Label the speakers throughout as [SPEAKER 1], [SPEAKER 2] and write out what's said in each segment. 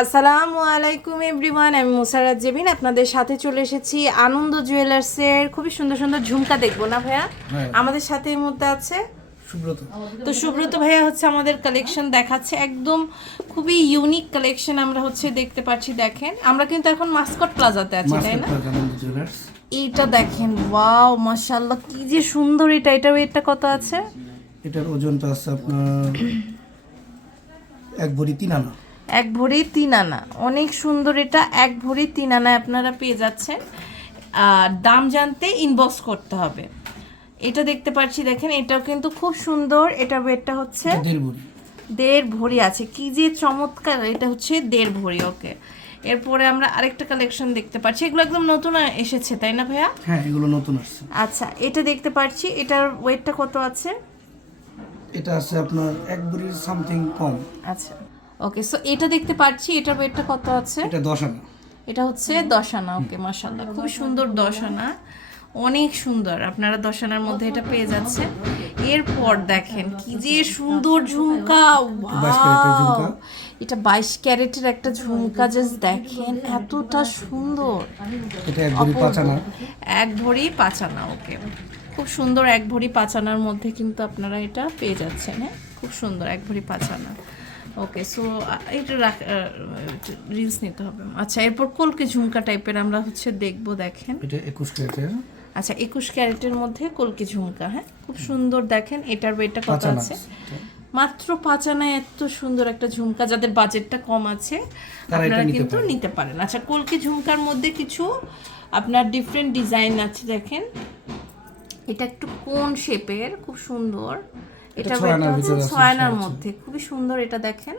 [SPEAKER 1] আসসালামু আলাইকুম এভরিওয়ান আমি মুসারাত জেবিন আপনাদের সাথে চলে এসেছি আনন্দ জুয়েলার্সের খুবই সুন্দর সুন্দর ঝুমকা দেখব না ভাইয়া?
[SPEAKER 2] হ্যাঁ।
[SPEAKER 1] আমাদের সাথে এই মুহূর্তে আছে?
[SPEAKER 2] সুব্রত।
[SPEAKER 1] তো সুব্রত ভাইয়া হচ্ছে আমাদের কালেকশন দেখাচ্ছে একদম খুবই ইউনিক কালেকশন আমরা হচ্ছে দেখতে পাচ্ছি দেখেন। আমরা কিন্তু এখন মাস্কট প্লাজাতে আছি তাই না? এইটা দেখেন ওয়াও মাশাআল্লাহ কি যে সুন্দর এটা এটা ওয়েটটা কত আছে?
[SPEAKER 2] এটার ওজনটা আছে আপনার এক ভরি তিন আনা।
[SPEAKER 1] এক ভরি তিন আনা। অনেক সুন্দর এটা এক ভরি তিন আনায় আপনারা পেয়ে যাচ্ছেন। আর দাম জানতে ইনবক্স করতে হবে। এটা দেখতে পাচ্ছি দেখেন এটাও কিন্তু খুব সুন্দর। এটা ওয়েটটা হচ্ছে
[SPEAKER 2] দেড় ভরি।
[SPEAKER 1] দেড় ভরি আছে। কি যে চমৎকার এটা হচ্ছে দেড় ভরি ওকে। এরপরে আমরা আরেকটা কালেকশন দেখতে পাচ্ছি। এগুলো একদম নতুন এসেছে তাই না ভাইয়া?
[SPEAKER 2] হ্যাঁ এগুলো নতুন আসছে।
[SPEAKER 1] আচ্ছা এটা দেখতে পাচ্ছি। এটার ওয়েটটা কত আছে?
[SPEAKER 2] এটা আছে আপনার এক ভরির সামথিং কম।
[SPEAKER 1] আচ্ছা। ওকে সো এটা দেখতে পাচ্ছি এটার ওয়েটটা কত আছে?
[SPEAKER 2] এটা দশ আনা।
[SPEAKER 1] এটা হচ্ছে দশ আনা ওকে মাসাল্লাহ খুব সুন্দর দশ আনা। অনেক সুন্দর আপনারা দশ আনার মধ্যে এটা পেয়ে যাচ্ছেন। এরপর দেখেন কি যে সুন্দর ঝুমকা
[SPEAKER 2] 22 ক্যারেটের ঝুমকা।
[SPEAKER 1] Wow! এটা বাইশ ক্যারেটের একটা ঝুমকা জাস্ট দেখেন এতটা সুন্দর।
[SPEAKER 2] এটা এক ভরি পাঁচ আনা।
[SPEAKER 1] এক ভরি পাঁচ আনা ওকে খুব সুন্দর এক ভরি পাঁচ আনার মধ্যে কিন্তু আপনারা এটা পেয়ে যাচ্ছেন হ্যাঁ? খুব সুন্দর এক ভরি পাঁচ আনা ওকে সো এটা রাখ রিলস নিতে হবে। আচ্ছা এরপর কলকে ঝুমকা টাইপের আমরা হচ্ছে দেখব দেখেন।
[SPEAKER 2] এটা একুশ ক্যারেটের।
[SPEAKER 1] আচ্ছা একুশ ক্যারেটের মধ্যে কলকি ঝুমকা হ্যাঁ? খুব সুন্দর দেখেন এটার ওয়েটটা কত আছে? মাত্র পাঁচ আনায় এত সুন্দর একটা ঝুমকা যাদের বাজেটটা কম আছে আপনারা কিন্তু নিতে পারেন। আচ্ছা কলকি ঝুমকার মধ্যে কিছু আপনার ডিফারেন্ট ডিজাইন আছে দেখেন। এটা একটু কোন শেপের? খুব সুন্দর। এটা
[SPEAKER 2] ছয় আনার
[SPEAKER 1] হচ্ছে ছয় আনার মধ্যে। খুবই সুন্দর এটা দেখেন।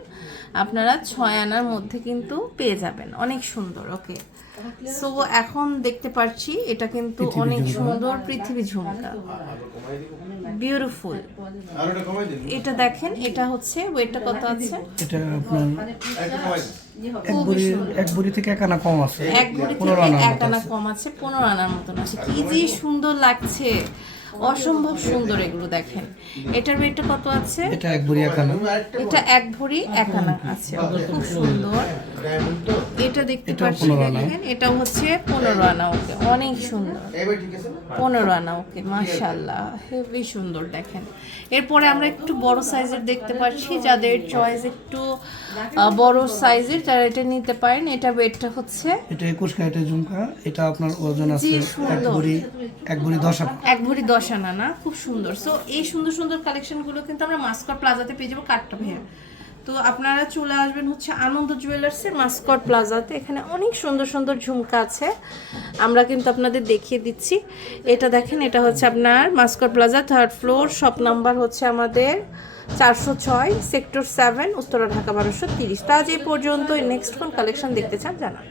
[SPEAKER 1] আপনারা ছয় আনার মধ্যে কিন্তু পেয়ে যাবেন। অনেক সুন্দর ওকে? সো এখন দেখতে পাচ্ছি এটা কিন্তু অনেক সুন্দর পৃথিবী ঝুমকা। বিউটিফুল এটা দেখেন এটা হচ্ছে ওয়েটটা কত আছে?
[SPEAKER 2] এটা আপনার এক ভরি থেকে এক আনা কম আছে।
[SPEAKER 1] এক
[SPEAKER 2] পনেরো
[SPEAKER 1] থেকে এক আনা কম আছে পনেরো আনার মতন আছে। কি যে সুন্দর লাগছে। অসম্ভব সুন্দর এগুলো দেখেন। এটার ওয়েটটা কত আছে?
[SPEAKER 2] এটা এক ভরি এক আনা।
[SPEAKER 1] এটা এক ভরি এক আনা আছে। খুব সুন্দর। এটা দেখতে পাচ্ছি দেখেন এটা হচ্ছে পনেরো আনা ওকে। অনেক সুন্দর। পনেরো আনা ওকে মাশাল্লাহ হেভি সুন্দর দেখেন। এরপরে আমরা একটু বড় সাইজের দেখতে পাচ্ছি। যাদের চয়েস একটু বড় সাইজের তারা এটা নিতে পারেন। এটা ওয়েটটা হচ্ছে
[SPEAKER 2] এটা একুশ ক্যারেটের ঝুমকা। এটা আপনার ওজন আছে এক
[SPEAKER 1] সুন্দর।
[SPEAKER 2] ভরি এক ভরি দশ আনা।
[SPEAKER 1] এক ভরি দশ আনা না খুব সুন্দর। সো এই সুন্দর সুন্দর কালেকশনগুলো কিন্তু আমরা মাস্কট প্লাজাতে পেয়ে যাব কাটটা ভাইয়া তো আপনারা চলে আসবেন হচ্ছে আনন্দ জুয়েলার্সের মাস্কট প্লাজাতে এখানে অনেক সুন্দর সুন্দর ঝুমকা আছে। আমরা কিন্তু আপনাদের দেখিয়ে দিচ্ছি। এটা দেখেন, এটা হচ্ছে আপনার Mascot Plaza third floor shop number হচ্ছে আমাদের চারশো ছয় সেক্টর সেভেন উত্তরা ঢাকা বারোশো তিরিশ। তো এই পর্যন্ত নেক্সট কোন কালেকশন দেখতে চান জানান।